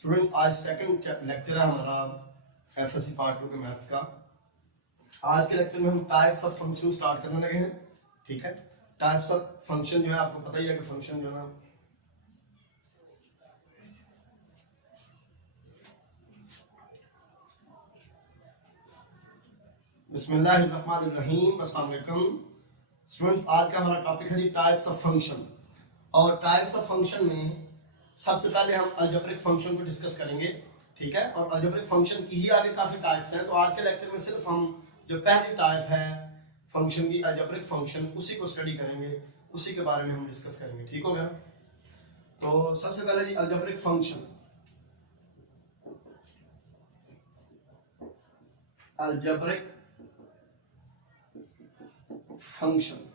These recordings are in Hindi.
स्टूडेंट्स आज सेकंड लेक्चर है हमारा एफएससी पार्ट 2 के मैथ्स का। आज के लेक्चर में हम टाइप्स ऑफ फंक्शन स्टार्ट करने लगे हैं। ठीक है, टाइप्स ऑफ फंक्शन जो है आपको पता ही है कि फंक्शन जो है ना बिस्मिल्लाहिर्रहमानिर्रहीम। अस्सलाम वालेकुम स्टूडेंट्स, आज का हमारा टॉपिक है टाइप्स ऑफ फंक्शन। और टाइप्स ऑफ फंक्शन में सबसे पहले हम अलजेब्रिक फंक्शन को डिस्कस करेंगे। ठीक है, और अलजेब्रिक फंक्शन की ही आगे काफी टाइप्स हैं, तो आज के लेक्चर में सिर्फ हम जो पहली टाइप है फंक्शन की अलजेब्रिक फंक्शन उसी को स्टडी करेंगे, उसी के बारे में हम डिस्कस करेंगे। ठीक हो गया? तो सबसे पहले जी algebraic function. Algebraic function,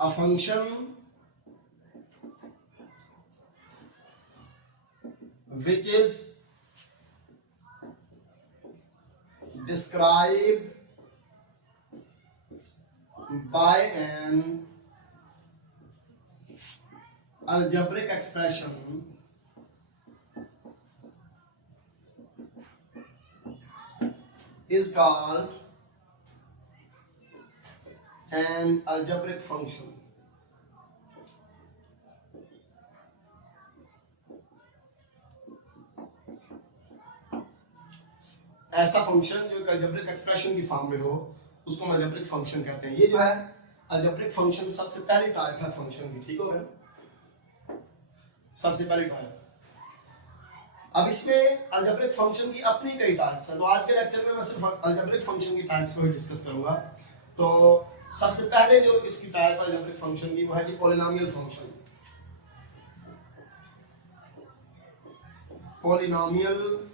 a function which is described by an algebraic expression is called an algebraic function। ऐसा फंक्शन जो एक अलजेब्रिक एक्सप्रेशन की फॉर्म में हो उसको हम अलजेब्रिक फंक्शन कहते हैं। ये जो है अलजेब्रिक फंक्शन सबसे पहली टाइप है फंक्शन की। ठीक हो गया? सबसे पहली टाइप। अब इसमें अलजेब्रिक फंक्शन की अपनी कई टाइप्स हैं, तो आज के लेक्चर में मैं सिर्फ अलजेब्रिक फंक्शन की टाइप्स को ही डिस्कस करूंगा। तो सबसे पहले जो इसकी टाइप अलजेब्रिक फंक्शन की वो है polynomial function. Polynomial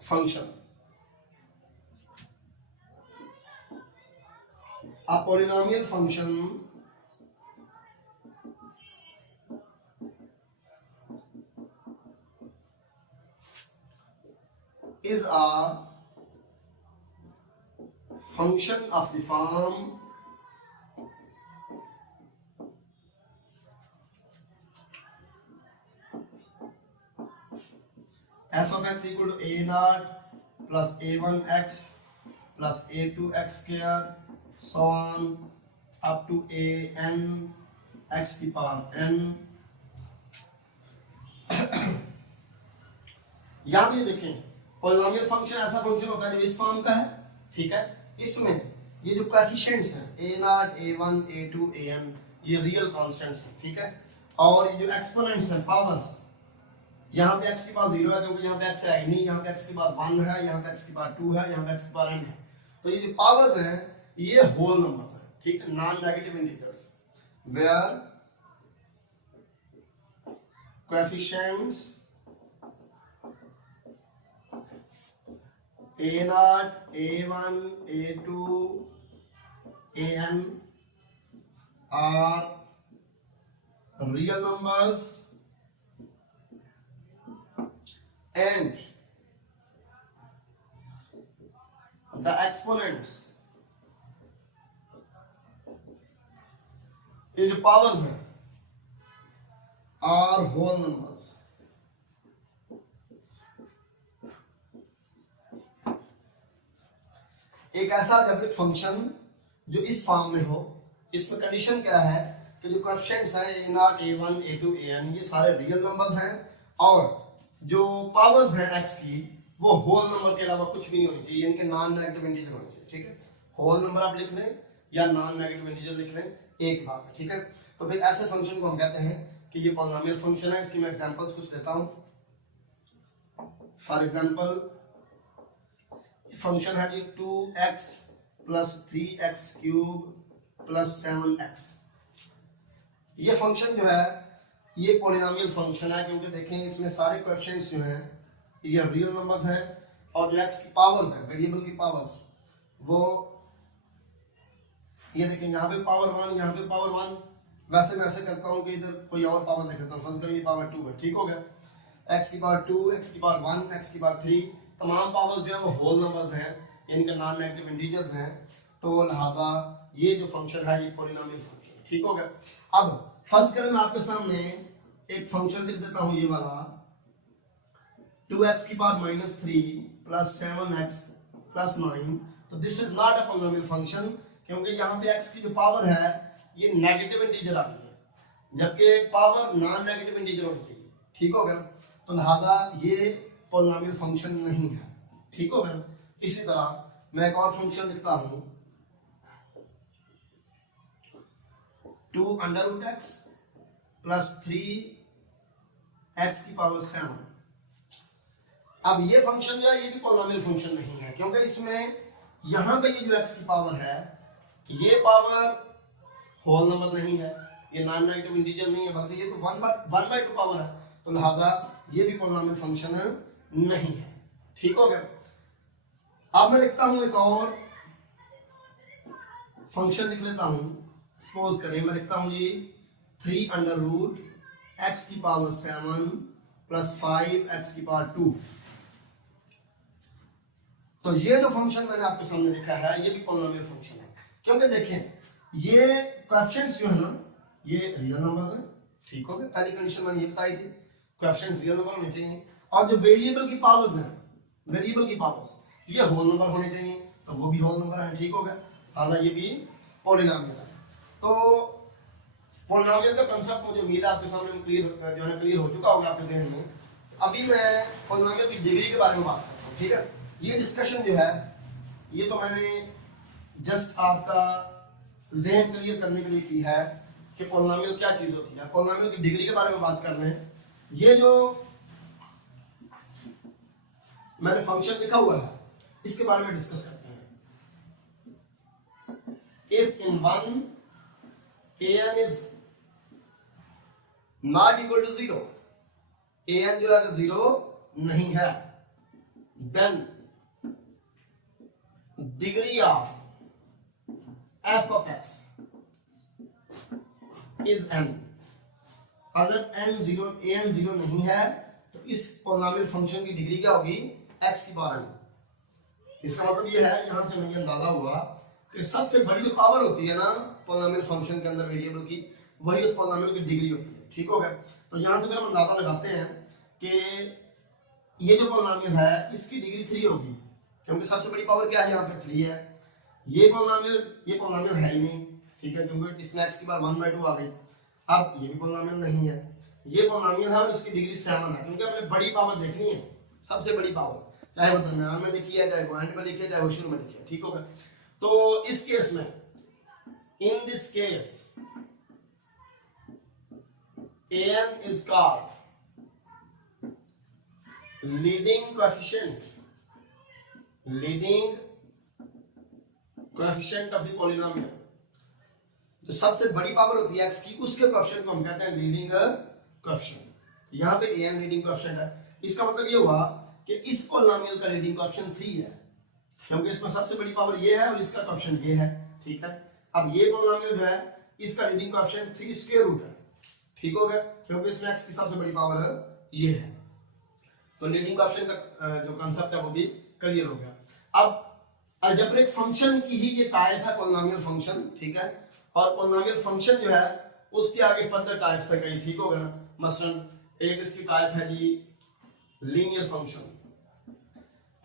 function. A polynomial function is a function of the form f of x equal to a naught plus a1x plus a2x square so on up to a n x की पावर n। यहां भी देखें पॉलिनोमियल फंक्शन ऐसा फंक्शन होता है जो इस फॉर्म का है। ठीक है, इसमें ये जो कोएफिशिएंट्स हैं a naught a1 a2 an ये रियल कांस्टेंट्स हैं। ठीक है, और ये जो एक्सपोनेंट्स हैं पावर्स, यहाँ पे x की पावर 0 है क्योंकि यहाँ पे x है ही नहीं, यहाँ पे x की पावर 1 है, यहाँ पे x की पावर 2 है, यहाँ पे x की पावर n है। तो ये जो पावर्स हैं ये होल नंबर्स हैं। ठीक है, non negative integers where coefficients a0 a1 a2 an are real numbers and the exponents, ये जो पावर्स हैं are whole numbers। एक ऐसा अलजेब्रिक फंक्शन जो इस फॉर्म में हो, इसमें कंडीशन क्या है कि जो कोएफिशिएंट्स हैं a0 a1 a2 an ये सारे रियल नंबर्स हैं और जो पावर्स हैं x की वो होल नंबर के अलावा कुछ भी नहीं होनी चाहिए, इनके नॉन नेगेटिव इंटीजर होने चाहिए। ठीक है, होल नंबर आप लिख लें या नॉन नेगेटिव इंटीजर लिख लें, एक बात है। ठीक है, तो फिर ऐसे फंक्शन को हम कहते हैं कि ये पॉलिनोमियल फंक्शन है। इसकी मैं एग्जांपल्स कुछ देता हूं। फॉर एग्जांपल फंक्शन है जी 2x plus 3x cube plus 7x। ये फंक्शन जो है ये पॉलिनोमियल फंक्शन है क्योंकि देखें इसमें सारे कोएफिशिएंट्स जो हैं ये रियल नंबर्स हैं और जो x की पावर्स हैं, वेरिएबल की पावर्स, वो ये देखें यहाँ पे पावर 1 यहाँ पे पावर 1। वैसे मैं ऐसे करता हूँ कि इधर कोई और पावर लिख देता हूँ, फर्स्ट ये पावर 2 है। ठीक हो गया, x की पावर 2 x की पावर 1 x की पावर 3 तमाम पावर्स जो है वो होल नंबर्स हैं, इनके नॉन नेगेटिव इंटीजर्स हैं, तो लिहाजा ये जो फंक्शन है ये पॉलिनोमियल फंक्शन है। ठीक हो गया। अब फर्ज करें मैं आपके सामने एक फंक्शन लिख देता हूं, ये वाला 2x की पावर -3 प्लस 7x प्लस 9। तो this is not a polynomial function, क्योंकि यहाँ पे x की जो पावर है ये नेगेटिव इंटीजर आ गई है, जबकि पावर नॉन नेगेटिव इंटीजर होनी चाहिए। ठीक हो गया। तो लिहाजा ये पॉलिनोमियल फंक्शन नहीं है। ठीक हो गया। इसी तरह मैं एक और फंक्शन लिखता हूं 2√x प्लस 3x की पावर 7। अब ये फंक्शन जो है ये भी पॉलिनोमियल फंक्शन नहीं है, क्योंकि इसमें यहां पे ये जो x की पावर है ये पावर होल नंबर नहीं है, ये नॉन नेगेटिव इंटीजर नहीं है, बल्कि ये तो 1/2 पावर है। तो लिहाजा ये भी पॉलिनोमियल फंक्शन नहीं है। ठीक हो गया। अब मैं लिखता हूं एक और फंक्शन लिख लेता हूं। सपोज करें मैं लिखता हूं जी 3√x की पावर 7 प्लस 5x की पावर 2। तो ये जो फंक्शन मैंने आपके सामने लिखा है ये भी पॉलिनोमियल फंक्शन है, क्योंकि देखें ये कोएफिशिएंट्स जो है ना ये रियल नंबर्स हैं। ठीक हो गया। पहली कंडीशन मैंने ये बताई थी, कोएफिशिएंट्स रियल नंबर होने चाहिए, और जो वेरिएबल की पावर्स हैं, वेरिएबल की पावर्स ये होल नंबर होने चाहिए, तो वो भी होल नंबर है। ठीक हो गया। हालांकि ये भी पॉलिनोमियल है। तो पॉलिनोमियल का कांसेप्ट मुझे उम्मीद है आपके सामने क्लियर हो चुका होगा आपके जहन में। अभी मैं पॉलिनोमियल की डिग्री के बारे में बात करता हूँ। ठीक है। ये डिस्कशन जो है ये तो मैंने जस्ट आपका जहन क्लियर करने के लिए की है कि पॉलिनोमियल क्या चीज होती है। पॉलिनोमियल की डिग्री के बारे में बात कर रहे हैं। ये जो मैंने फंक्शन लिखा हुआ है इसके बारे में डिस्कस करते हैं। If in one an is not equal to 0, an जो है 0 नहीं है, then degree of f of x is n। अगर an 0 नहीं है तो इस पॉलिनोमियल फंक्शन की डिग्री क्या होगी? x की पावर n। इसका मतलब ये है, यहां से मुझे अंदाजा हुआ कि सबसे बड़ी जो पावर होती है ना पॉलिनोमियल फंक्शन के अंदर वेरिएबल की, वही उस पॉलिनोमियल की डिग्री होती है। ठीक हो गया। तो यहां से फिर हम अंदाजा लगाते हैं कि ये जो पॉलिनोमियल है इसकी डिग्री 3 होगी, क्योंकि सबसे बड़ी पावर क्या है यहाँ पे 3 है। ये पॉलिनोमियल है ही नहीं। ठीक है, क्योंकि इसमें x की पावर 1/2 आ गई। अब ये भी पॉलिनोमियल नहीं है, ये पॉलिनोमियल है और इसकी डिग्री 7 है, क्योंकि हमने बड़ी पावर देखनी है, सबसे बड़ी पावर, चाहे वो दरम्यान में लिखी है, चाहे वो एंड में लिखी है, चाहे वो शुरू में लिखी है। ठीक होगा। तो इस केस में, in this case an is called leading coefficient of the polynomial। जो सबसे बड़ी पावर होती है x की, उसके कोएफिशिएंट को हम कहते हैं लीडिंग कोएफिशिएंट। यहाँ पे an लीडिंग कोएफिशिएंट है। इसका मतलब ये हुआ कि इस पॉलिनोमियल का लीडिंग कोएफिशिएंट 3 है, क्योंकि इसमें सबसे बड़ी पावर ये है और इसका कोएफिशिएंट ये है। ठीक है। अब ये पॉलिनोमियल जो है इसका लीडिंग कोएफिशिएंट 3 स्क्वायर रूट है। ठीक हो गया, क्योंकि इसमें x की सबसे बड़ी पावर ये है। तो लीडिंग कोएफिशिएंट का जो कांसेप्ट है वो भी क्लियर हो गया। अब अलजेब्रिक फंक्शन की ही ये टाइप है पॉलिनोमियल फंक्शन। ठीक है। और पॉलिनोमियल फंक्शन जो है उसके आगे फर्दर टाइप्स है कई। ठीक हो गया ना। मसलन एक इसकी टाइप है जी लीनियर फंक्शन।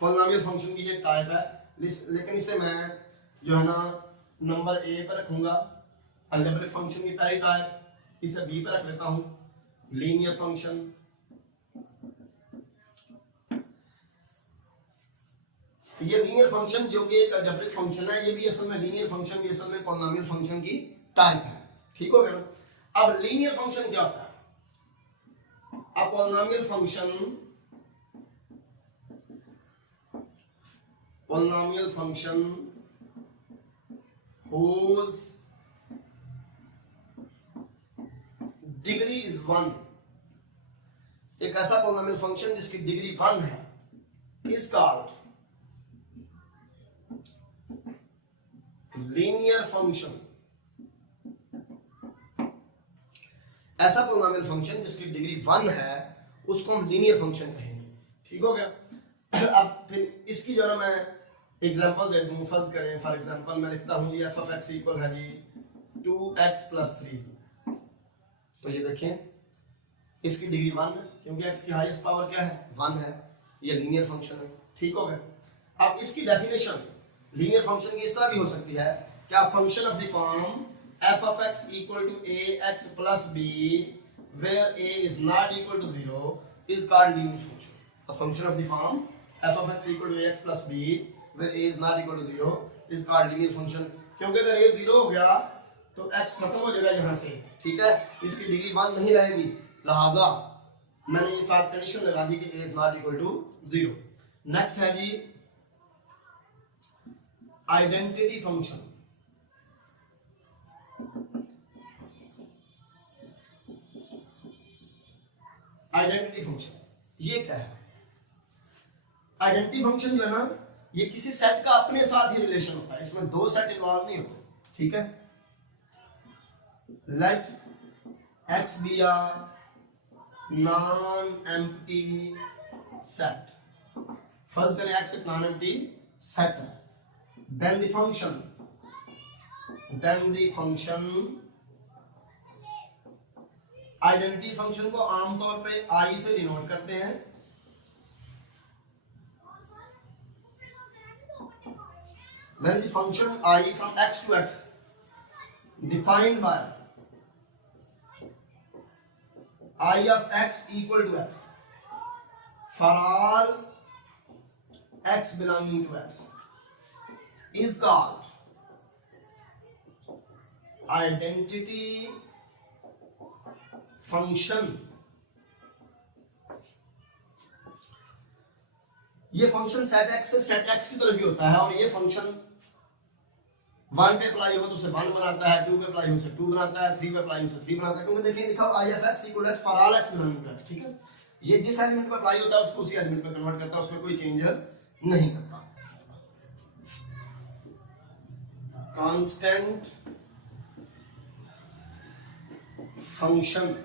पॉलिनोमियल फंक्शन की ये टाइप है, लेकिन इसे मैं जो है ना नंबर ए पर रखूंगा। अलजेब्रिक फंक्शन की पहली टाइप इसे बी पर रख लेता हूं, लीनियर फंक्शन। ये लीनियर फंक्शन जो कि एक अलजेब्रिक फंक्शन है, ये भी असल में लीनियर फंक्शन भी असल में पॉलिनोमियल फंक्शन की टाइप है। ठीक हो गया। अब लीनियर फंक्शन क्या होता है? अब polynomial function whose degree is 1, एक ऐसा पॉलिनोमियल फंक्शन जिसकी डिग्री 1 है, इज कॉल्ड लीनियर फंक्शन। ऐसा पॉलिनोमियल फंक्शन जिसकी डिग्री 1 है उसको हम लीनियर फंक्शन कहेंगे। ठीक हो गया। अब फिर इसकी जो है मैं एग्जांपल दे दूं, फर्ज करें फॉर एग्जांपल मैं लिखता हूं ये f(x) इक्वल है जी 2x + 3। तो ये देखें इसकी डिग्री 1 है क्योंकि x की हाईएस्ट पावर क्या है 1 है, ये लीनियर फंक्शन है। ठीक हो गया। अब इसकी डेफिनेशन लीनियर फंक्शन की इस तरह भी हो सकती है, क्या function of the form f(x) = ax + b where a is not equal to 0 is called linear function. A function of the form f(x) = ax + b where a is not equal to 0 is called linear function. क्योंकि अगर a 0 हो गया तो x खत्म हो जाएगा यहाँ से, ठीक है, इसकी डिग्री 1 नहीं रहेगी, लिहाजा मैंने ये साथ कंडीशन लगा दी कि a is not equal to 0। Next है जी आइडेंटिटी फंक्शन। आइडेंटिटी फंक्शन ये क्या है? आइडेंटिटी फंक्शन जो है ना, ये किसी सेट का अपने साथ ही रिलेशन होता है, इसमें दो सेट इन्वॉल्व नहीं होते। ठीक है, let x be a non empty set. First करें x एक नॉन एम्प्टी सेट है, then the function identity function को आमतौर पे i से डिनोट करते हैं। Then the function I from x to x defined by I of x equal to x for all x belonging to x is called identity function। ये फंक्शन सेट x से सेट x की तरफ ही होता है, और ये फंक्शन 1 पे अप्लाई हो तो उसे 1 बनाता है, 2 पे अप्लाई हो उसे 2 बनाता है, 3 पे अप्लाई हो उसे 3 बनाता है। क्योंकि देखिए लिखा हुआ I of x equal to x for all x belonging to x। ठीक है, ये जिस एलिमेंट पे अप्लाई होता है उसको उसी एलिमेंट पे कन्वर्ट करता है, उसमें कोई चेंज नहीं करता। कांस्टेंट फंक्शन,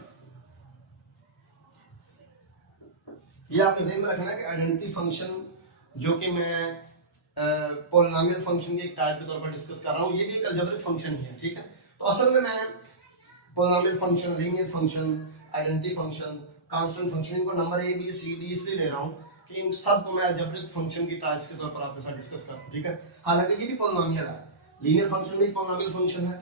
ये आपने ध्यान में रखना है कि आइडेंटिटी फंक्शन जो कि मैं पॉलिनोमियल फंक्शन के एक टाइप के तौर पर डिस्कस कर रहा हूँ, ये भी एक अलजेब्रिक फंक्शन ही है। ठीक है, तो असल में मैं polynomial function, linear function, identity function, constant function, इनको number A B C D इसलिए ले रहा हूँ कि इन सब को मैं अलजेब्रिक फंक्शन की टाइप्स के तौर पर आपके साथ डिस्कस कर रहा हूँ। ठीक है, हालांकि ये भी पॉलिनोमियल है, लीनियर फंक्शन भी पॉलिनोमियल फंक्शन है,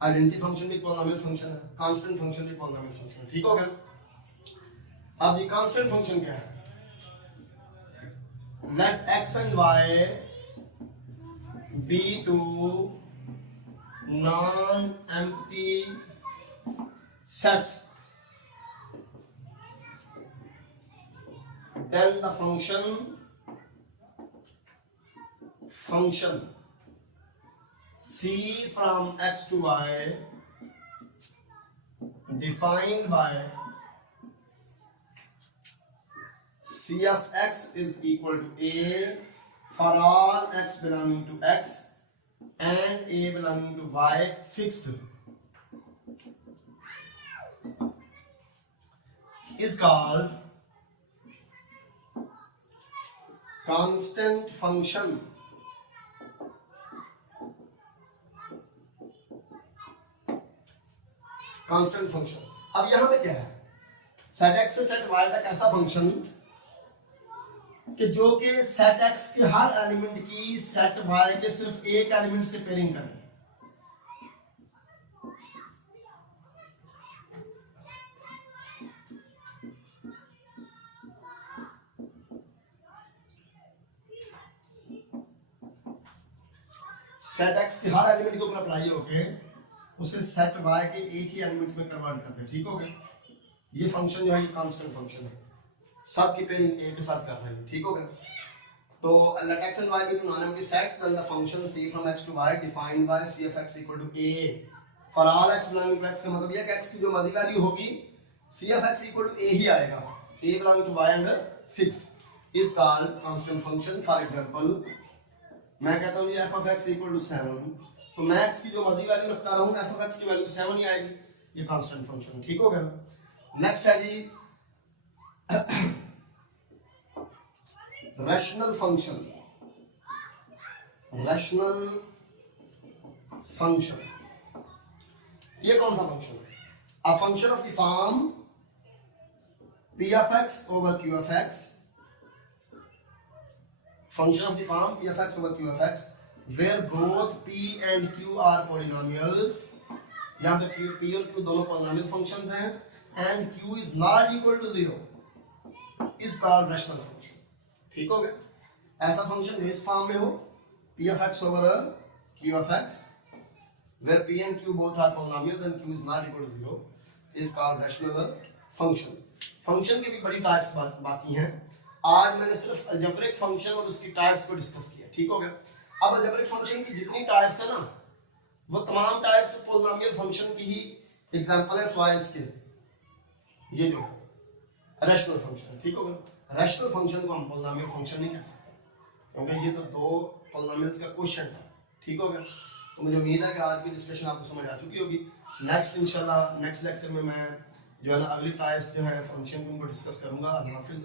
आइडेंटिटी फंक्शन भी पॉलिनोमियल फंक्शन है, कांस्टेंट फंक्शन भी पॉलिनोमियल फंक्शन है। ठीक हो गया। अब ये कांस्टेंट फंक्शन क्या है? let x and y be two non-empty sets, then the function c from x to y defined by c of x is equal to a for all x belonging to x and a belonging to y fixed is called constant function। Constant function. अब यहां पे क्या है, सेट x से सेट y तक ऐसा फंक्शन कि जो कि सेट x के हर एलिमेंट की सेट y के सिर्फ एक एलिमेंट से पेयरिंग करें। सेट x के हर एलिमेंट के ऊपर अप्लाई होके उसे सेट y के एक ही एलिमेंट में कन्वर्ट करते हैं। ठीक हो गया, ये फंक्शन जो है ये कांस्टेंट फंक्शन है, सबकी पेयरिंग ए के साथ कर रहे हैं। ठीक हो गया, तो let x and y be two non-empty sets, then the function c from x to y defined by c of x equal to a for all x belonging to x। का मतलब ये कि x की जो मर्जी वैल्यू होगी c of x equal to a ही आएगा, a belong to y and fixed is called constant function। for example मैं कहता हूँ ये f of x equal to 7, तो मैं x की जो मर्जी वैल्यू रखता रहूँ f of x की वैल्यू 7 ही आएगी, ये कांस्टेंट फंक्शन। ठीक हो गया। नेक्स्ट है जी रैशनल फंक्शन। Rational function. ये कौन सा फंक्शन है? A function of the form p of x over q of x, function of the form p of x over q of x where both p and q are polynomials, यहाँ पे p और q दोनों polynomial functions हैं and q is not equal to 0 is called rational function। ठीक हो गया? ऐसा फंक्शन जो इस फॉर्म में हो p of x over q of x where p and q both are polynomials and q is not equal to 0 is called rational function। Function की भी बड़ी टाइप्स बाकी हैं। आज मैंने सिर्फ अलजेब्रिक फंक्शन और उसकी टाइप्स को डिस्कस किया। ठीक हो गया? अब अलजेब्रिक फंक्शन की जितनी टाइप्स है ना, वो तमाम टाइप्स पॉलिनोमियल फंक्शन की ही एग्जांपल है सिवाय इसके ये जो रैशनल फंक्शन। ठीक हो गया? रैशनल फंक्शन को हम पॉलिनोमियल फंक्शन नहीं कह सकते क्योंकि ये तो दो पॉलिनोमियल्स का क्वेश्चन था। ठीक हो गया? तो मुझे उम्मीद है कि आज की डिस्कशन आपको समझ आ चुकी होगी। नेक्स्ट इंशाल्लाह नेक्स्ट लेक्चर में मैं जो है ना अगली टाइप्स जो है फंक्शन को डिस्कस करूंगा। अल्लाह हाफिज़।